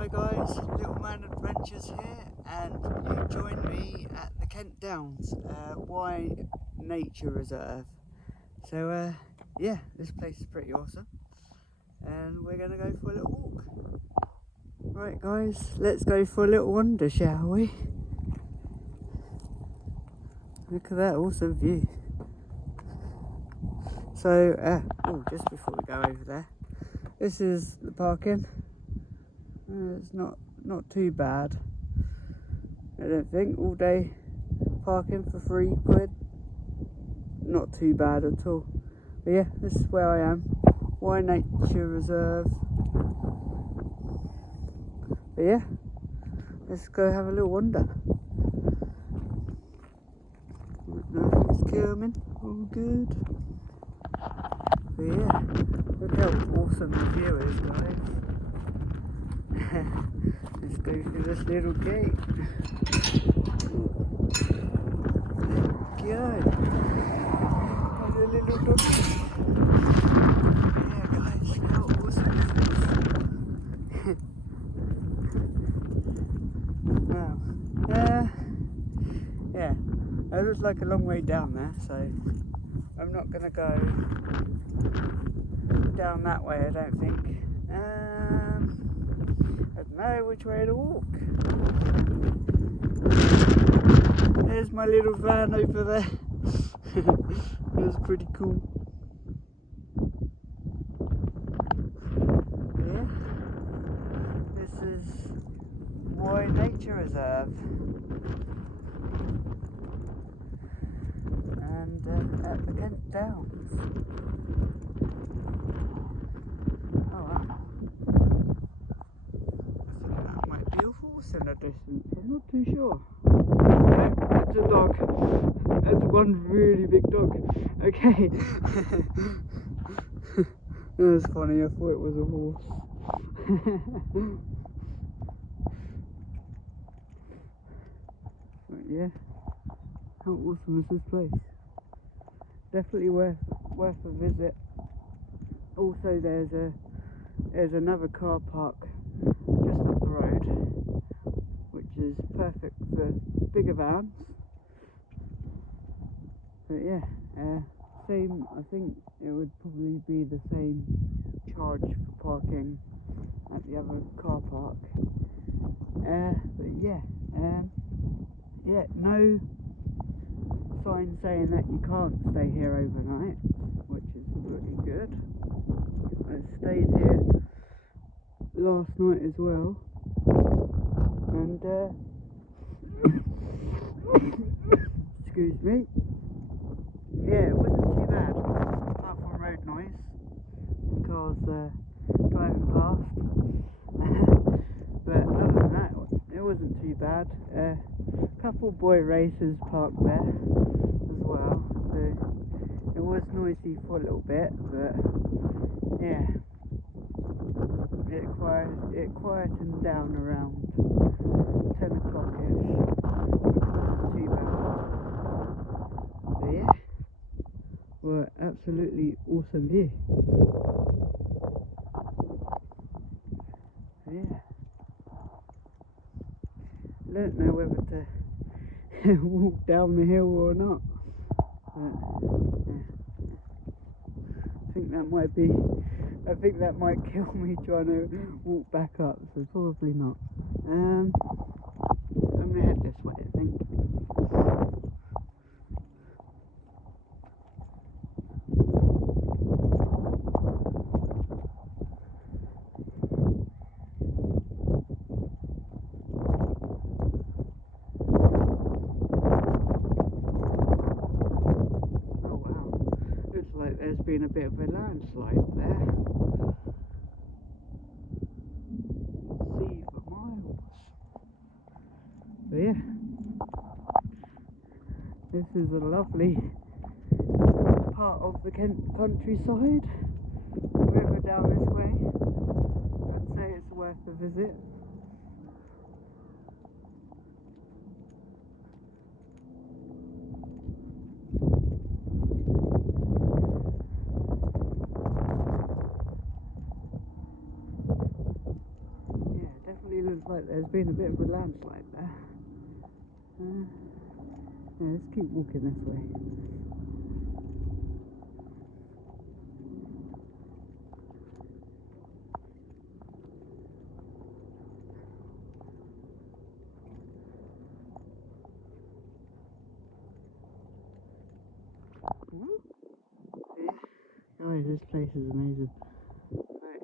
Hi guys, Little Man Adventures here, and you join me at the Kent Downs Wye Nature Reserve. So yeah, this place is pretty awesome, and we're gonna go for a little walk. Right guys, let's go for a little wander, shall we? Look at that awesome view. So just before we go over there, this is the parking. It's not too bad, I don't think. All day parking for £3. Not too bad at all. But yeah, this is where I am. Wye Nature Reserve. But yeah, let's go have a little wander. Nothing's coming. All good. But yeah, look how awesome the view is, guys. Let's go through this little gate. There we go. And a little dog. Yeah, guys, how awesome is this? Wow. Yeah, it was like a long way down there, so I'm not going to go down that way, I don't think. I don't know which way to walk. There's my little van over there. It was pretty cool. Yeah, this is Wye Nature Reserve, and at the Kent Downs. Oh wow. That might be a horse in the distance, I'm not too sure. No, that's a dog. That's one really big dog. Okay. That was funny, I thought it was a horse. But yeah, how awesome is this place? Definitely worth a visit. Also there's another car park just up the road, which is perfect for bigger vans. But yeah, same, I think it would probably be the same charge for parking at the other car park. But yeah, no sign saying that you can't stay here overnight, which is pretty good. I stayed here last night as well, and excuse me. Yeah, it wasn't too bad, apart from road noise and cars driving past. But other than that, it wasn't too bad. A couple boy racers parked there as well. So it was noisy for a little bit, but yeah, it quietened down around 10 o'clock-ish, which wasn't too bad. But yeah, well, absolutely awesome view. Yeah, I don't know whether to walk down the hill or not, but yeah, I think that might kill me trying to walk back up, so probably not. I'm gonna head this way, I think. Oh wow, looks like there's been a bit of a landslide there. See for miles. But yeah, this is a lovely part of the Kent countryside. River down this way. I'd say it's worth a visit. Yeah, definitely actually looks like there's been a bit of a landslide there. Yeah, let's keep walking this way. Yeah. Guys, this place is amazing. Right.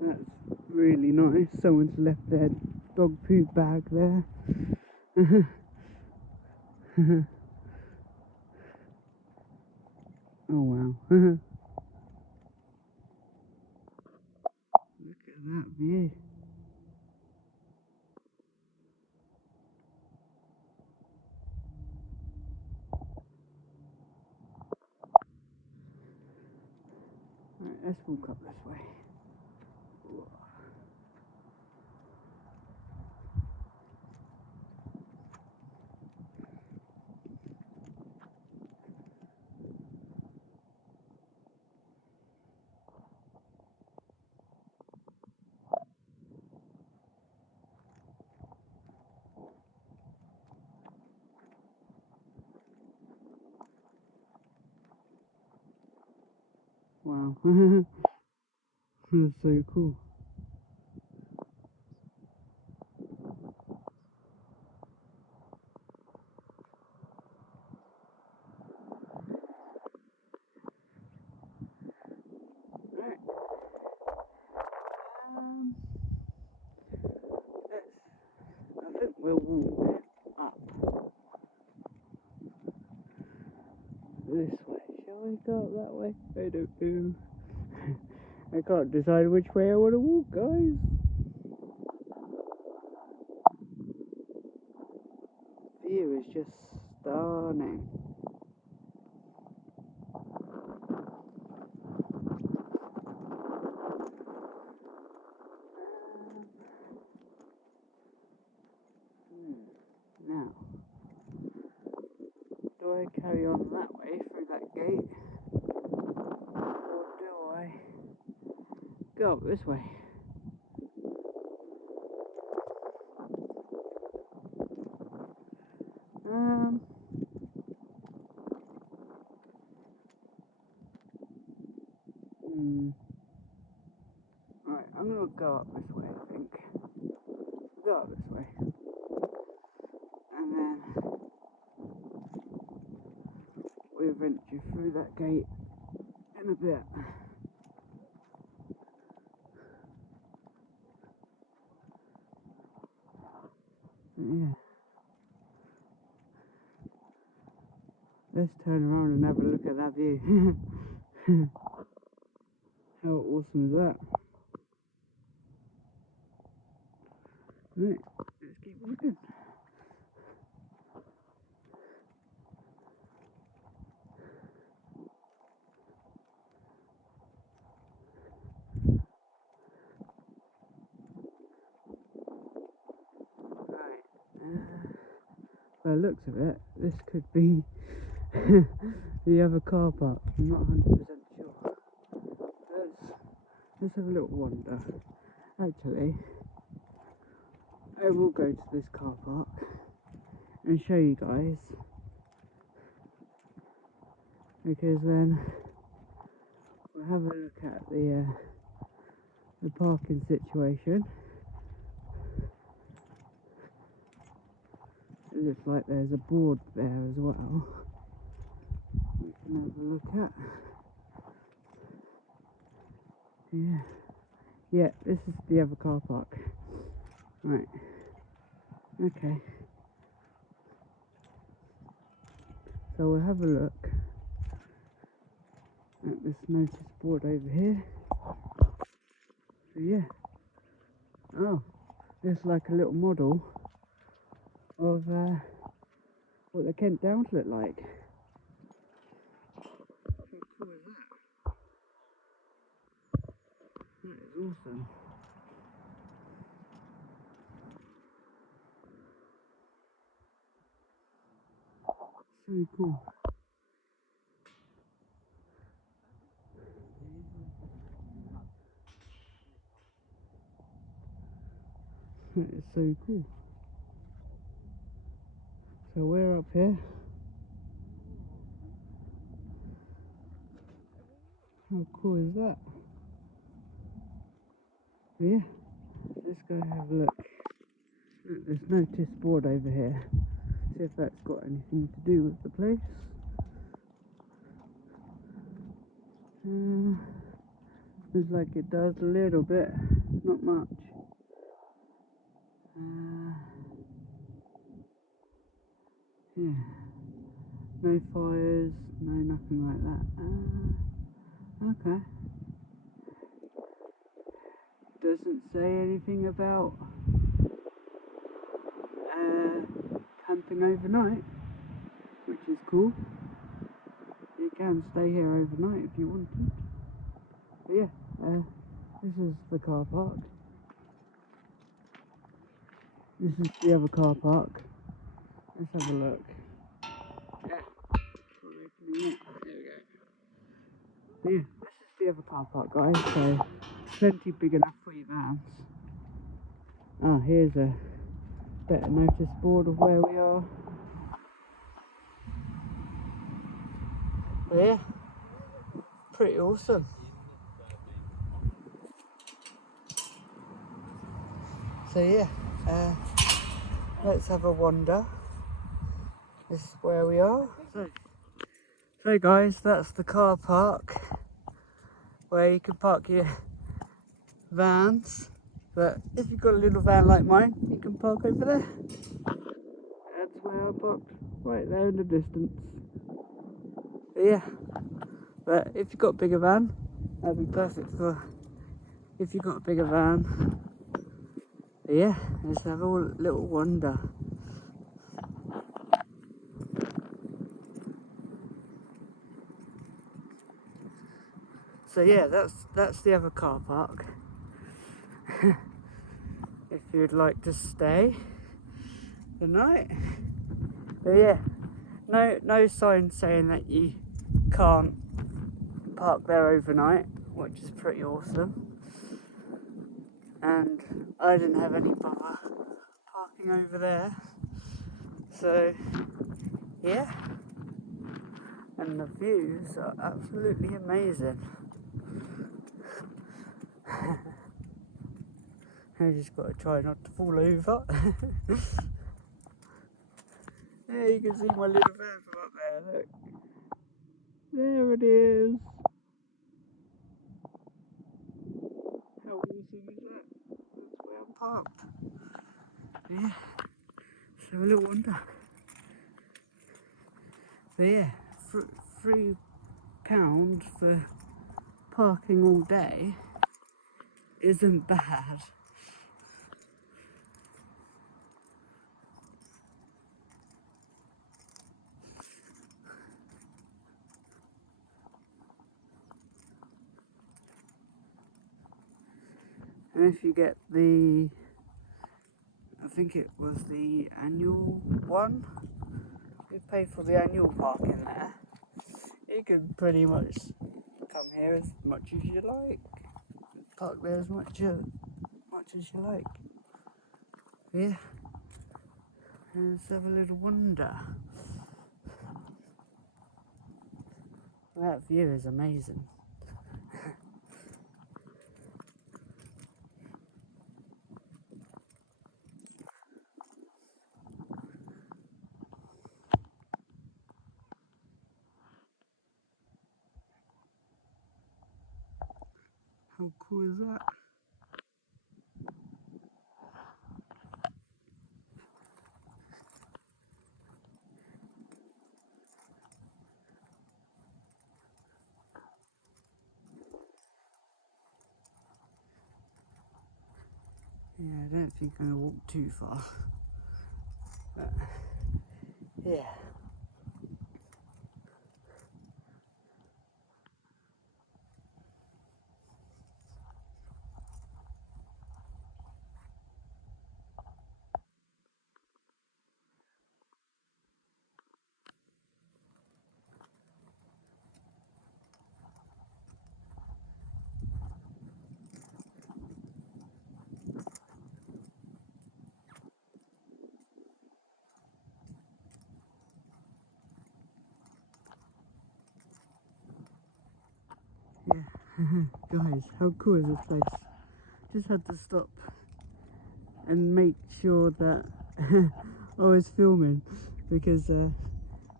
That's really nice. Someone's left their dog poop bag there. Oh wow. Look at that view. Right, let's walk up this way. Wow. That's so cool. Right. I think we'll walk up this way. Shall we go up that way? I don't know. I can't decide which way I want to walk, guys. The view is just stunning. Now, do I carry on that way through that gate? Or do I go up this way? Um, Right, I'm gonna go up this way, I think. Go up this way. And then we'll venture through that gate in a bit. Yeah. Let's turn around and have a look at that view. How awesome is that? Right, let's keep looking. Right. By the looks of it, this could be the other car park. I'm not 100% sure. Let's have a little wander. Actually, I will go to this car park and show you guys, because then we'll have a look at the parking situation. It looks like there's a board there as well we can have a look at. Yeah, this is the other car park. Right, okay. So we'll have a look at this notice board over here. So yeah. Oh, it's like a little model of what the Kent Downs look like. How cool is that? That is awesome. So cool. It's so cool. So we're up here. How cool is that? Yeah, let's go have a look. Look, there's notice board over here. See if that's got anything to do with the place. Looks like it does a little bit, not much. Yeah, no fires, no nothing like that. Okay. Doesn't say anything about camping overnight, which is cool. You can stay here overnight if you wanted. But yeah, this is the car park. This is the other car park. Let's have a look. Yeah, there we go. Yeah, this is the other car park, guys. So plenty big enough for your vans. Ah, here's a better notice board of where we are. But yeah, pretty awesome. So yeah, let's have a wander. This is where we are. So guys, that's the car park where you can park your vans. But if you've got a little van like mine, you can park over there. That's where I parked, right there in the distance. But yeah, but if you've got a bigger van, that'd be perfect for if you've got a bigger van. But yeah, let's have a little wander. So yeah, that's the other car park. If you'd like to stay the night. But yeah, no sign saying that you can't park there overnight, which is pretty awesome. And I didn't have any bother parking over there. So yeah, and the views are absolutely amazing. I just got to try not to fall over. There you can see my little van from up there, look. There it is. How awesome is that? That's where I'm parked. Yeah, so a little wonder. So yeah, £3 for parking all day isn't bad. And if you get the, I think it was the annual one, you pay for the annual parking there, you can pretty much come here as much as you like, park there as much as you like. Yeah, and let's have a little wander. That view is amazing. How cool is that? Yeah, I don't think I'm gonna walk too far. But yeah. Guys, how cool is this place? Just had to stop and make sure that I was filming because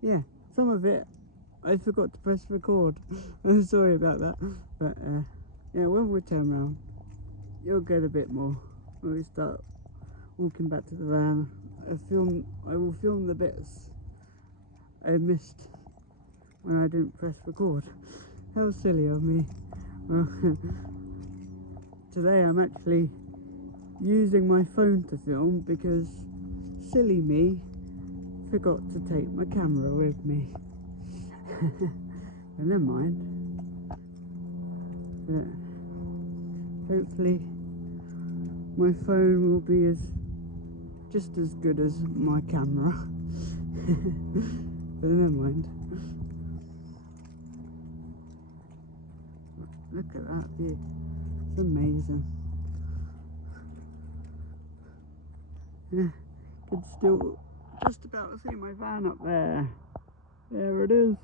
yeah, some of it I forgot to press record. I'm sorry about that, but yeah, when we turn around you'll get a bit more when we start walking back to the van. I will film the bits I missed when I didn't press record. How silly of me. Well, today I'm actually using my phone to film because silly me forgot to take my camera with me. But never mind. But hopefully my phone will be just as good as my camera. But never mind. Look at that view. It's amazing. Yeah, can still just about see my van up there. There it is.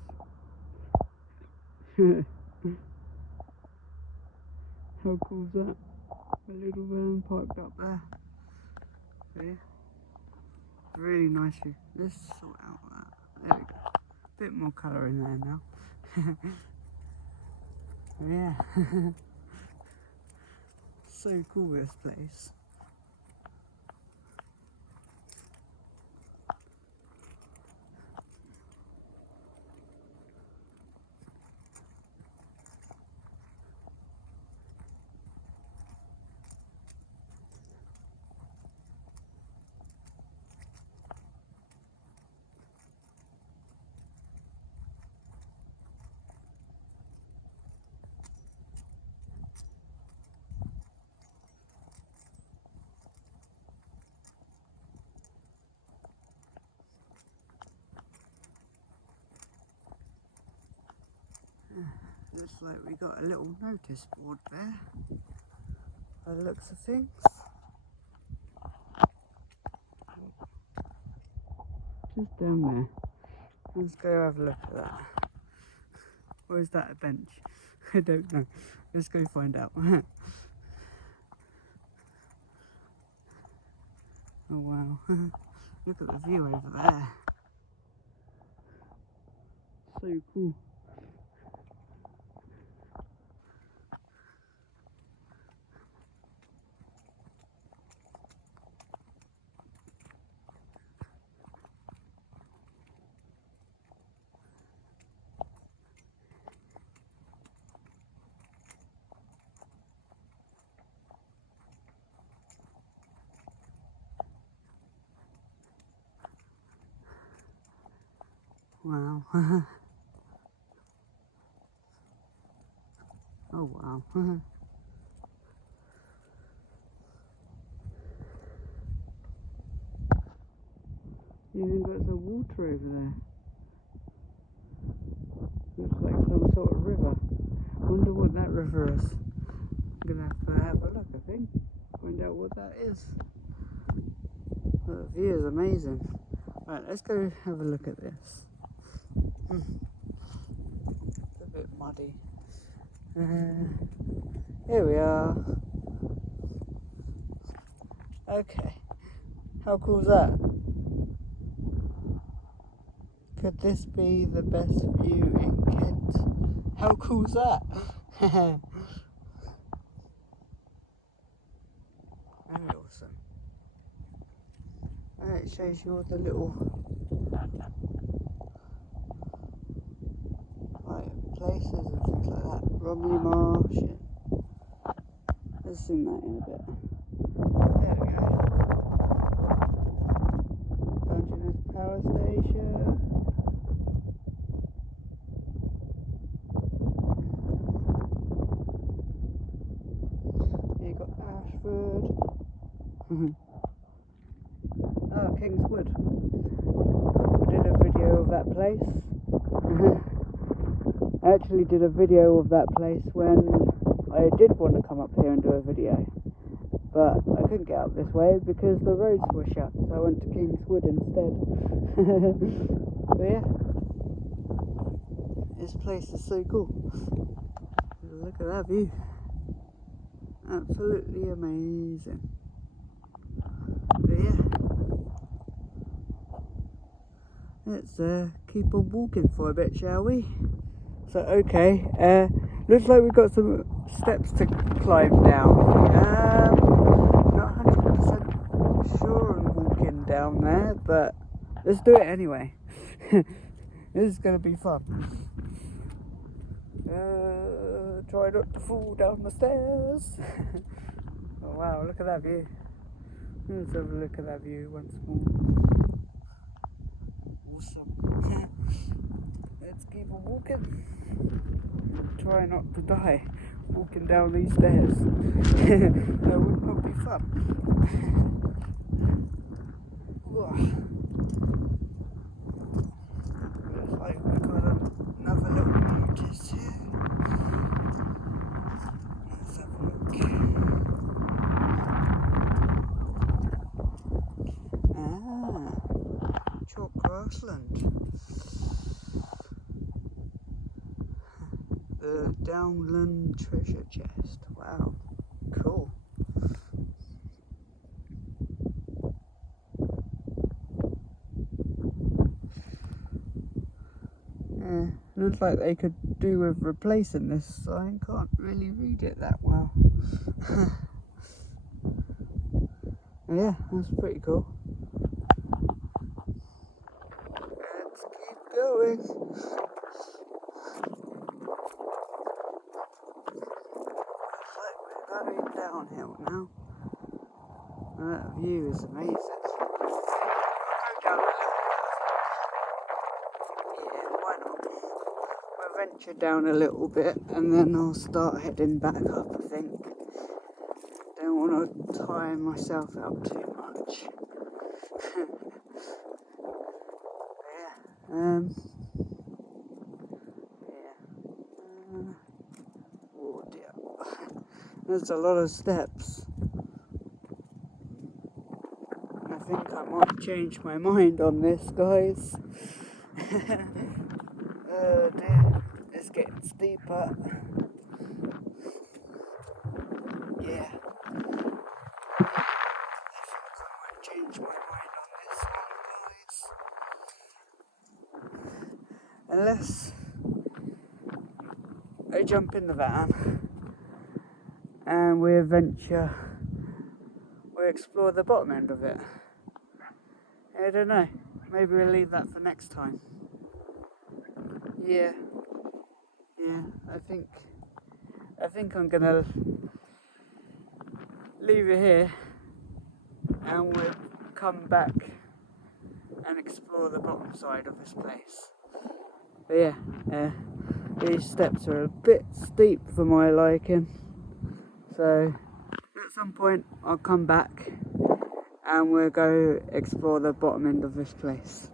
How cool is that? A little van parked up there. Yeah. Really nice view. Let's sort out that. There we go. Bit more colour in there now. Yeah. So cool, this place. Looks like we got a little notice board there, by the looks of things. Just down there. Let's go have a look at that. Or is that a bench? I don't know. Let's go find out. Oh wow. Look at the view over there. So cool. Wow. Oh wow. Even got some water over there. Looks like some sort of river. Wonder what that river is. I'm gonna have a look, I think. Find out what that is. The view is amazing. Right, let's go have a look at this. It's a bit muddy. Here we are. Okay. How cool is that? Could this be the best view in Kent? How cool is that? Very awesome. It shows you all the little places and things like that. Romney Marsh. Let's zoom that in a bit. There we go. Dungeness Power Station. You got Ashford. Oh, Kingswood. I did a video of that place. I actually did a video of that place when I did want to come up here and do a video, but I couldn't get up this way because the roads were shut, so I went to Kingswood instead. But yeah, this place is so cool. look at that view. Absolutely amazing. But yeah, let's keep on walking for a bit, shall we? So okay, looks like we've got some steps to climb down. Not 100% sure on walking down there, but let's do it anyway. This is going to be fun. Try not to fall down the stairs. Oh wow, look at that view. Let's have a look at that view once more. Awesome. Let's keep on walking. Try not to die walking down these stairs. That would not be fun. Looks like we've got another little notice here. Let's have a look. Chalk grassland. The Downland treasure chest. Wow, cool. Yeah, looks like they could do with replacing this sign. Can't really read it that well. Yeah, that's pretty cool. Let's keep going. Going downhill now. That view is amazing. I'll go down a little bit. Yeah, why not? We'll venture down a little bit and then I'll start heading back up, I think. Don't want to tire myself out too much. Oh dear. There's a lot of steps. I think I might change my mind on this, guys. Oh dear, it's getting steeper. Yeah. I think I might change my mind on this one, guys. Unless I jump in the van and we explore the bottom end of it. I don't know. Maybe we'll leave that for next time. Yeah, I think I'm gonna leave it here and we'll come back and explore the bottom side of this place. But yeah, these steps are a bit steep for my liking, so at some point I'll come back and we'll go explore the bottom end of this place.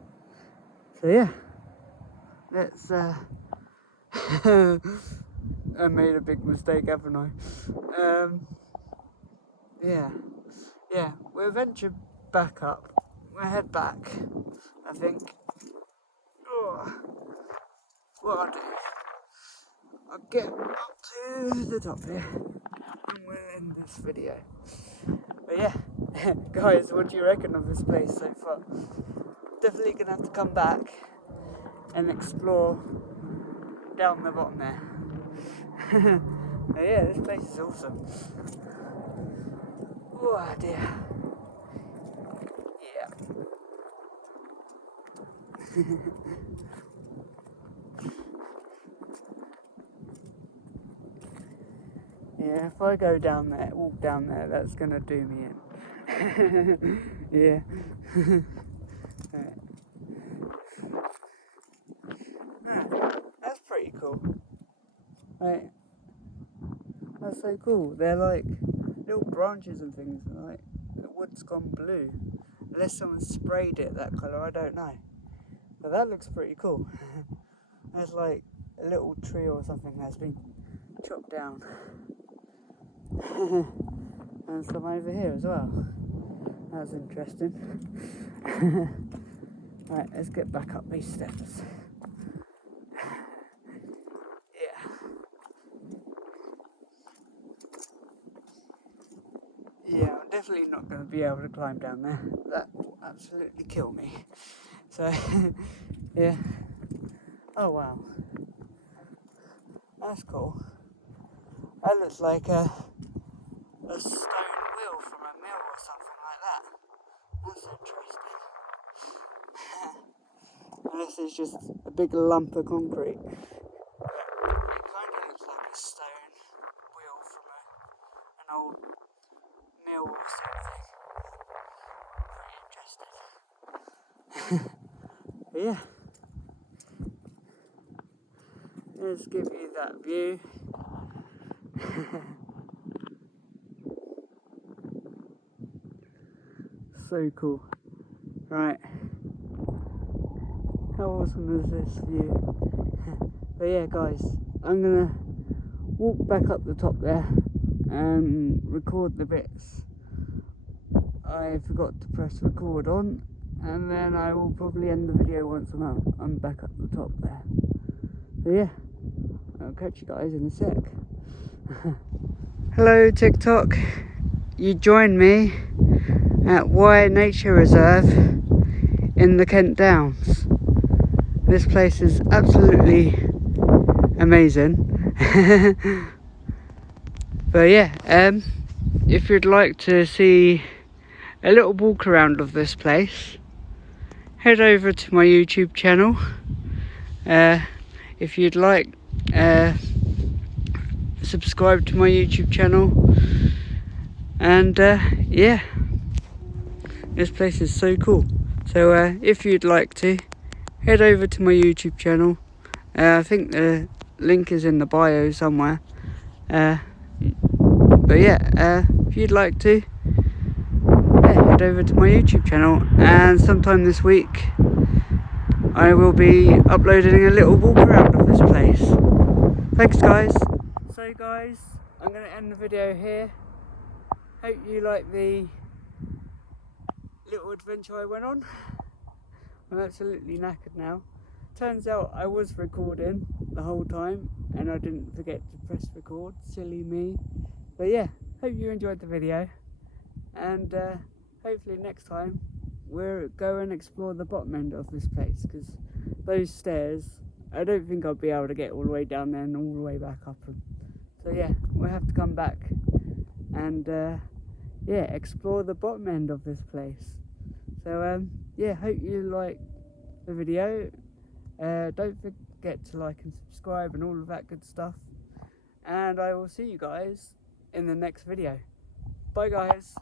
So yeah, let's I made a big mistake, haven't I? Yeah, we'll venture back up. We'll head back, I think. What I'll do, I'll get up to the top here and we'll end this video. But yeah, guys, what do you reckon of this place so far? Definitely gonna have to come back and explore down the bottom there. But yeah, this place is awesome. Oh dear. Yeah. Yeah, if I go down there, walk down there, that's gonna do me in. Yeah. Right. That's pretty cool. Right. That's so cool. They're like little branches and things, and like the wood's gone blue. Unless someone sprayed it that colour, I don't know. But that looks pretty cool. There's like a little tree or something that's been chopped down. And some over here as well. That's interesting. Right, let's get back up these steps. Yeah. definitely not going to be able to climb down there. That will absolutely kill me. So, yeah. Oh wow. That's cool. That looks like a stone wheel from a mill or something like that. That's interesting. And this is just a big lump of concrete. It kind of looks like a stone wheel from an old mill or something. Pretty interesting. But yeah. Let's give you that view. So cool. Right. How awesome is this view? But yeah guys, I'm gonna walk back up the top there and record the bits I forgot to press record on, and then I will probably end the video once I'm back up the top there. So yeah, I'll catch you guys in a sec. Hello TikTok, you joined me at Wye Nature Reserve in the Kent Downs. This place is absolutely amazing. But yeah, if you'd like to see a little walk around of this place, head over to my YouTube channel. If you'd like, subscribe to my YouTube channel. And yeah, this place is so cool. So if you'd like to, head over to my YouTube channel. I think the link is in the bio somewhere. But yeah, if you'd like to, head over to my YouTube channel, and sometime this week I will be uploading a little walk around of this place. Thanks guys. So guys, I'm going to end the video here. Hope you like the little adventure I went on. I'm absolutely knackered now. Turns out I was recording the whole time and I didn't forget to press record. Silly me. But yeah, hope you enjoyed the video, and hopefully next time we'll go and explore the bottom end of this place, because those stairs, I don't think I'll be able to get all the way down there and all the way back up them. So yeah, we'll have to come back and yeah, explore the bottom end of this place. So yeah, hope you like the video. Don't forget to like and subscribe and all of that good stuff, and I will see you guys in the next video. Bye guys.